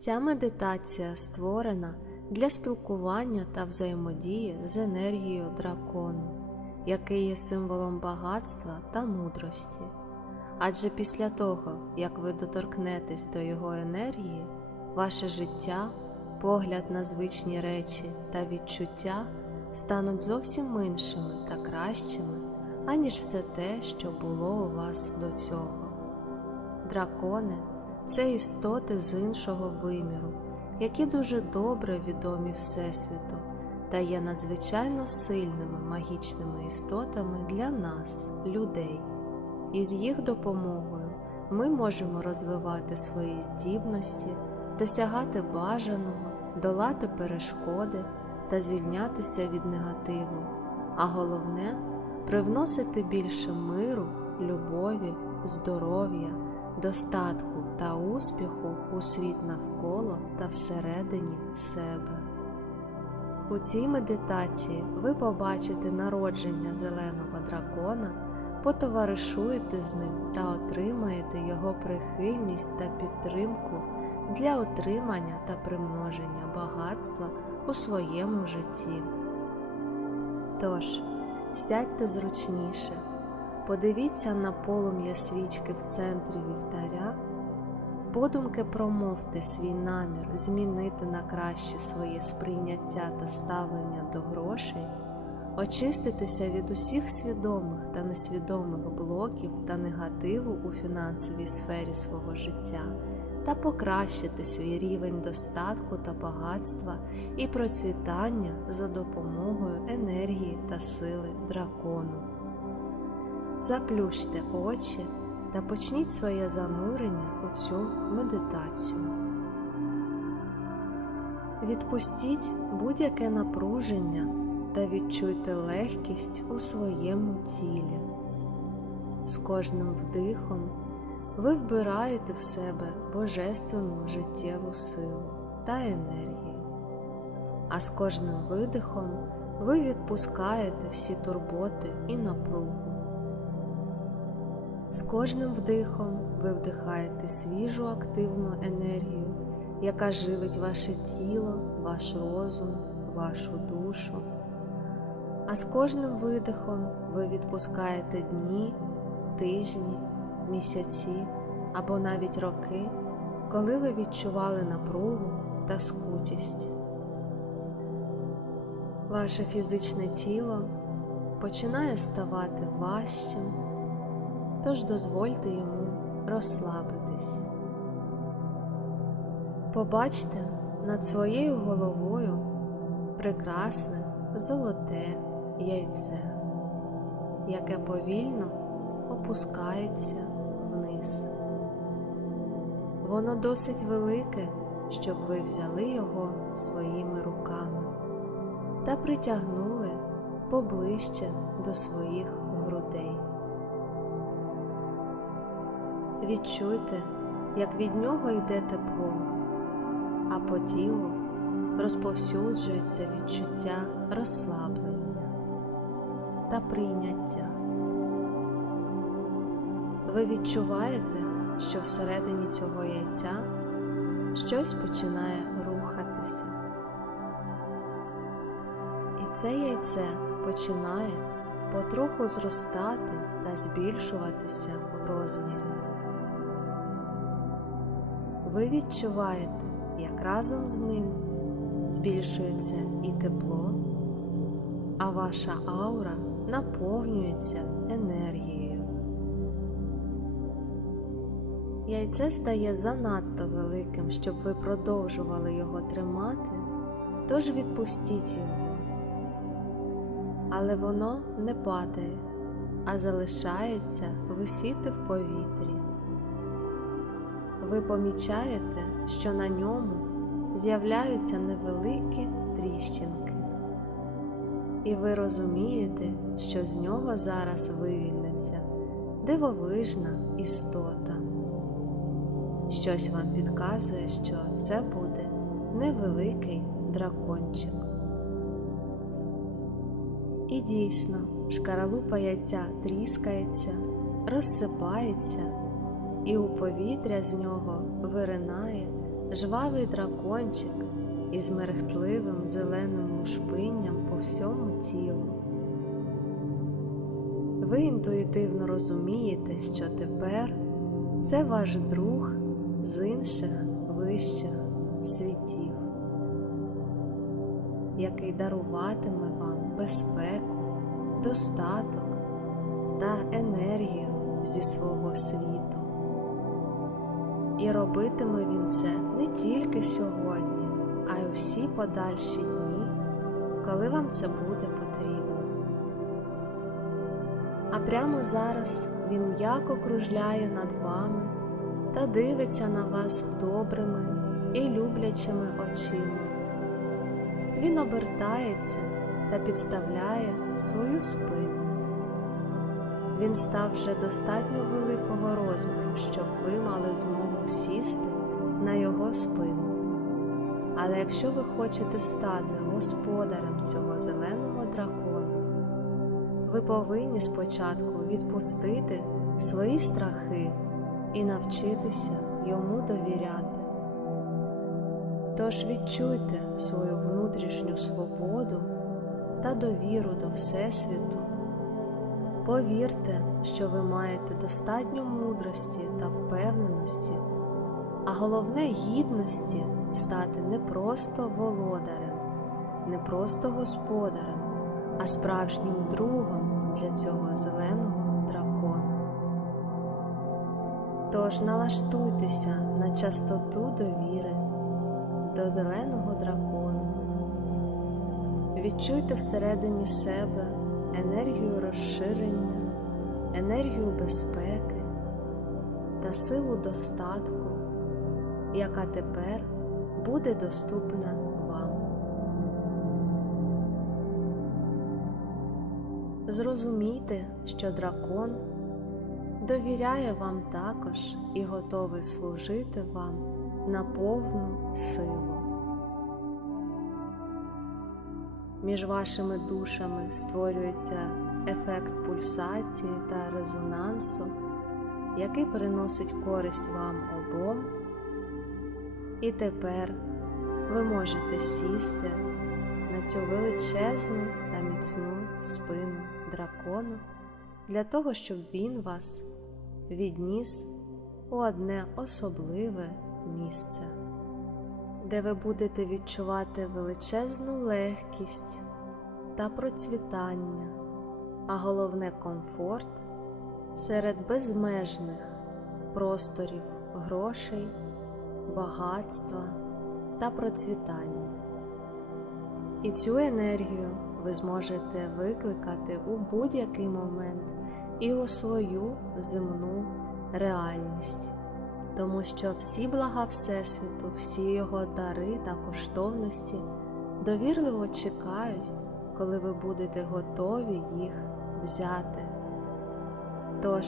Ця медитація створена для спілкування та взаємодії з енергією дракону, який є символом багатства та мудрості. Адже після того, як ви доторкнетесь до його енергії, ваше життя, погляд на звичні речі та відчуття стануть зовсім іншими та кращими, аніж все те, що було у вас до цього. Дракони це істоти з іншого виміру, які дуже добре відомі Всесвіту та є надзвичайно сильними магічними істотами для нас, людей. І з їх допомогою ми можемо розвивати свої здібності, досягати бажаного, долати перешкоди та звільнятися від негативу, а головне привносити більше миру, любові, здоров'я, достатку та успіху у світ навколо та всередині себе. У цій медитації ви побачите народження зеленого дракона, потоваришуєте з ним та отримаєте його прихильність та підтримку для отримання та примноження багатства у своєму житті. Тож, сядьте зручніше, подивіться на полум'я свічки в центрі вівтаря, подумки промовте свій намір змінити на краще своє сприйняття та ставлення до грошей, очиститися від усіх свідомих та несвідомих блоків та негативу у фінансовій сфері свого життя та покращити свій рівень достатку та багатства і процвітання за допомогою енергії та сили дракону. Заплющте очі та почніть своє занурення у цю медитацію. Відпустіть будь-яке напруження та відчуйте легкість у своєму тілі. З кожним вдихом ви вбираєте в себе божественну життєву силу та енергію, а з кожним видихом ви відпускаєте всі турботи і напругу. З кожним вдихом ви вдихаєте свіжу активну енергію, яка живить ваше тіло, ваш розум, вашу душу. А з кожним видихом ви відпускаєте дні, тижні, місяці або навіть роки, коли ви відчували напругу та скутість. Ваше фізичне тіло починає ставати важчим, тож дозвольте йому розслабитись. Побачте над своєю головою прекрасне золоте яйце, яке повільно опускається вниз. Воно досить велике, щоб ви взяли його своїми руками та притягнули поближче до своїх грудей. Відчуйте, як від нього йде тепло, а по тілу розповсюджується відчуття розслаблення та прийняття. Ви відчуваєте, що всередині цього яйця щось починає рухатися. І це яйце починає потроху зростати та збільшуватися в розмірі. Ви відчуваєте, як разом з ним збільшується і тепло, а ваша аура наповнюється енергією. Яйце стає занадто великим, щоб ви продовжували його тримати, тож відпустіть його. Але воно не падає, а залишається висіти в повітрі. Ви помічаєте, що на ньому з'являються невеликі тріщинки, і ви розумієте, що з нього зараз вивільниться дивовижна істота. Щось вам підказує, що це буде невеликий дракончик. І дійсно, шкаралупа яйця тріскається, розсипається, і у повітря з нього виринає жвавий дракончик із мерехтливим зеленим лушпинням по всьому тілу. Ви інтуїтивно розумієте, що тепер це ваш друг з інших вищих світів, який даруватиме вам безпеку, достаток та енергію зі свого світу. І робитиме він це не тільки сьогодні, а й у всі подальші дні, коли вам це буде потрібно. А прямо зараз він м'яко кружляє над вами та дивиться на вас добрими і люблячими очима. Він обертається та підставляє свою спину. Він став вже достатньо великого розміру, щоб ви мали змогу сісти на його спину. Але якщо ви хочете стати господарем цього зеленого дракона, ви повинні спочатку відпустити свої страхи і навчитися йому довіряти. Тож відчуйте свою внутрішню свободу та довіру до Всесвіту. Повірте, що ви маєте достатньо мудрості та впевненості, а головне гідності стати не просто володарем, не просто господарем, а справжнім другом для цього зеленого дракона. Тож налаштуйтеся на частоту довіри до зеленого дракона. Відчуйте всередині себе енергію розширення, енергію безпеки та силу достатку, яка тепер буде доступна вам. Зрозумійте, що дракон довіряє вам також і готовий служити вам на повну силу. Між вашими душами створюється ефект пульсації та резонансу, який приносить користь вам обом. І тепер ви можете сісти на цю величезну та міцну спину дракону для того, щоб він вас відніс у одне особливе місце де ви будете відчувати величезну легкість та процвітання, а головне комфорт серед безмежних просторів грошей, багатства та процвітання. І цю енергію ви зможете викликати у будь-який момент і у свою земну реальність тому що всі блага Всесвіту, всі його дари та коштовності довірливо чекають, коли ви будете готові їх взяти. Тож,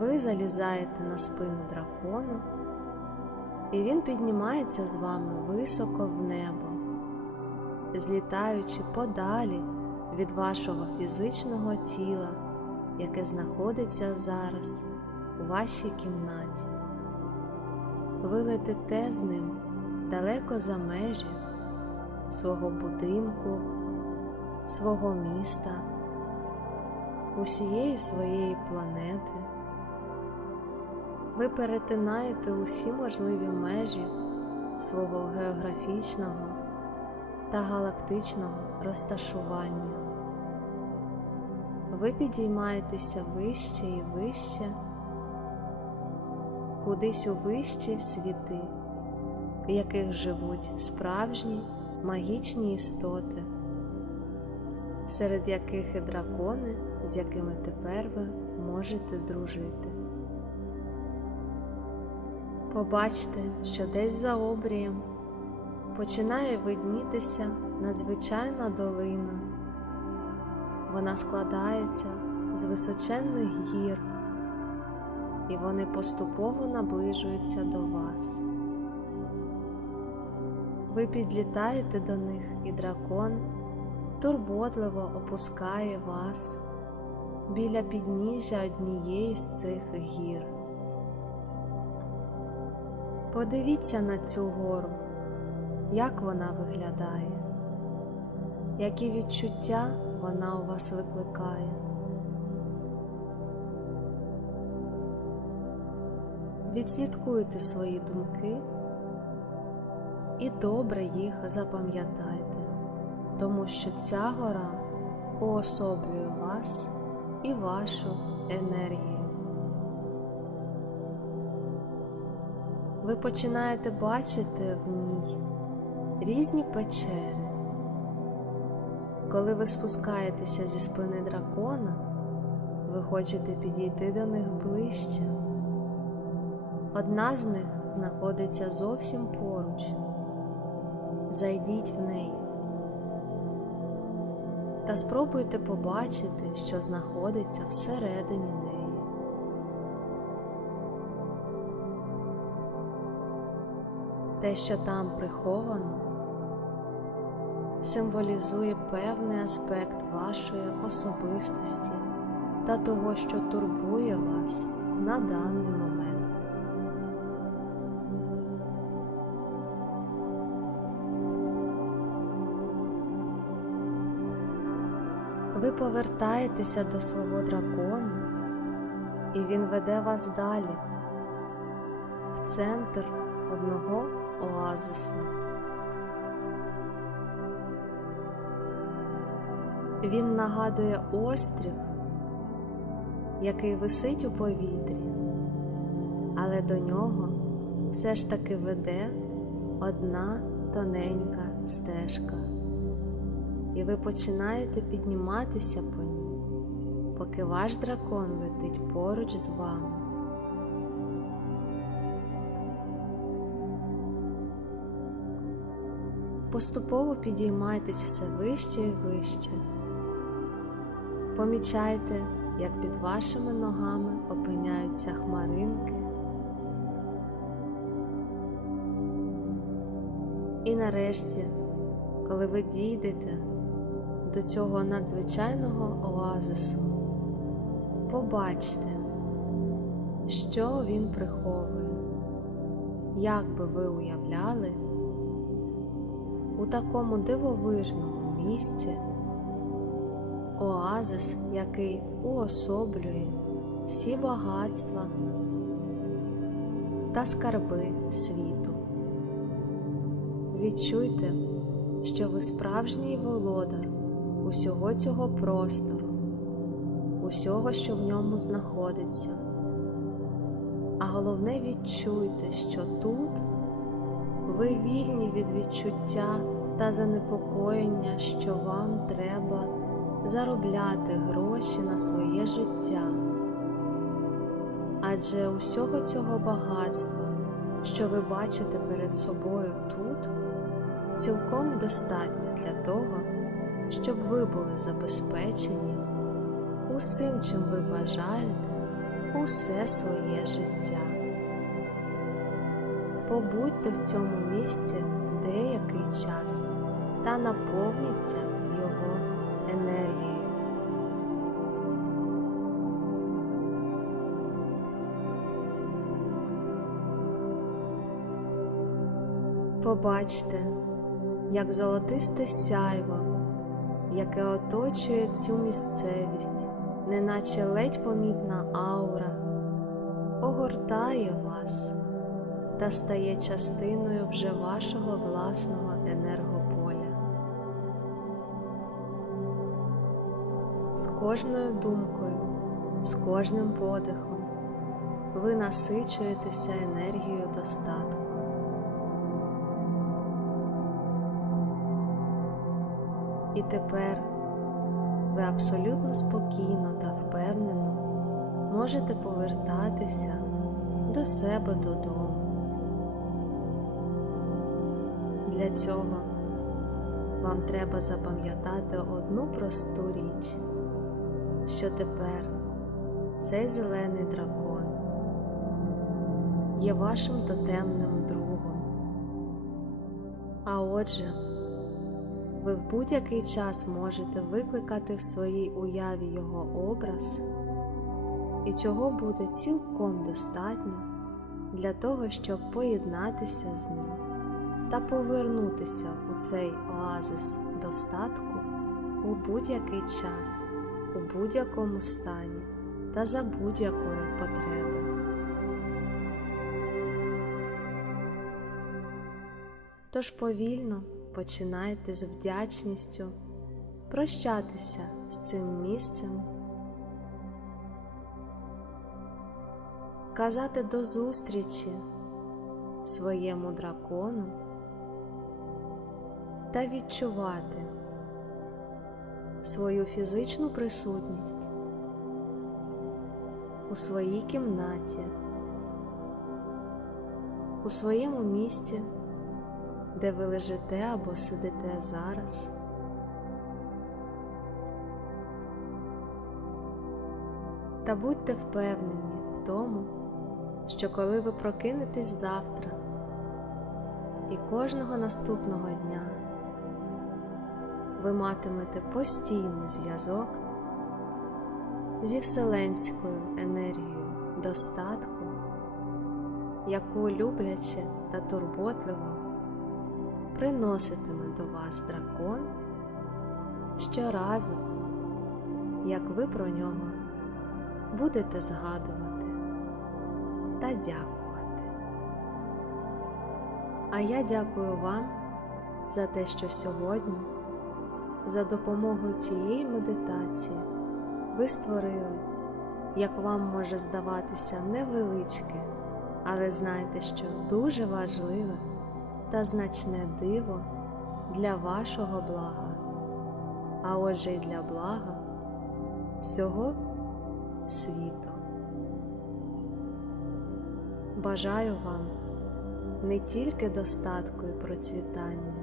ви залізаєте на спину дракону, і він піднімається з вами високо в небо, злітаючи подалі від вашого фізичного тіла, яке знаходиться зараз у вашій кімнаті ви летите з ним далеко за межі свого будинку, свого міста, усієї своєї планети. Ви перетинаєте усі можливі межі свого географічного та галактичного розташування. Ви підіймаєтеся вище і вище кудись у вищі світи, в яких живуть справжні магічні істоти, серед яких і дракони, з якими тепер ви можете дружити. Побачте, що десь за обрієм починає виднітися надзвичайна долина. Вона складається з височенних гір і вони поступово наближуються до вас. Ви підлітаєте до них, і дракон турботливо опускає вас біля підніжжя однієї з цих гір. Подивіться на цю гору, як вона виглядає, які відчуття вона у вас викликає. Відслідкуйте свої думки і добре їх запам'ятайте, тому що ця гора уособлює вас і вашу енергію. Ви починаєте бачити в ній різні печери. Коли ви спускаєтеся зі спини дракона, ви хочете підійти до них ближче. Одна з них знаходиться зовсім поруч. Зайдіть в неї та спробуйте побачити, що знаходиться всередині неї. Те, що там приховано, символізує певний аспект вашої особистості та того, що турбує вас на даний момент. Ви повертаєтеся до свого дракону, і він веде вас далі, в центр одного оазису. Він нагадує острів, який висить у повітрі, але до нього все ж таки веде одна тоненька стежка, і ви починаєте підніматися по ній, поки ваш дракон летить поруч з вами. Поступово підіймайтесь все вище і вище. Помічайте, як під вашими ногами опиняються хмаринки. І нарешті, коли ви дійдете до цього надзвичайного оазису, побачте, що він приховує, як би ви уявляли у такому дивовижному місці оазис, який уособлює всі багатства та скарби світу. Відчуйте, що ви справжній володар усього цього простору, усього, що в ньому знаходиться. А головне відчуйте, що тут ви вільні від відчуття та занепокоєння, що вам треба заробляти гроші на своє життя. Адже усього цього багатства, що ви бачите перед собою тут, цілком достатньо для того, щоб ви були забезпечені усім, чим ви бажаєте, усе своє життя. Побудьте в цьому місці деякий час та наповніться його енергією. Побачте, як золотисте сяйво, яке оточує цю місцевість, неначе ледь помітна аура, огортає вас та стає частиною вже вашого власного енергополя. З кожною думкою, з кожним подихом ви насичуєтеся енергією достатку. І тепер ви абсолютно спокійно та впевнено можете повертатися до себе додому. Для цього вам треба запам'ятати одну просту річ, що тепер цей зелений дракон є вашим тотемним другом. А отже, ви в будь-який час можете викликати в своїй уяві його образ, і цього буде цілком достатньо для того, щоб поєднатися з ним та повернутися у цей оазис достатку у будь-який час, у будь-якому стані та за будь-якої потреби. Тож повільно починайте з вдячністю прощатися з цим місцем, казати до зустрічі своєму дракону та відчувати свою фізичну присутність у своїй кімнаті, у своєму місці, де ви лежите або сидите зараз. Та будьте впевнені в тому, що коли ви прокинетесь завтра і кожного наступного дня, ви матимете постійний зв'язок зі вселенською енергією достатку, яку любляче та турботливо приноситиме до вас дракон щоразу, як ви про нього будете згадувати та дякувати. А я дякую вам за те, що сьогодні, за допомогою цієї медитації, ви створили, як вам може здаватися, невеличке, але знайте, що дуже важливе та значне диво для вашого блага, а отже й для блага всього світу. Бажаю вам не тільки достатку і процвітання,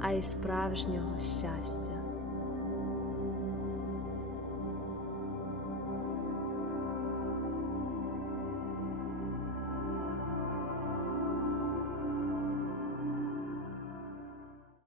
а й справжнього щастя.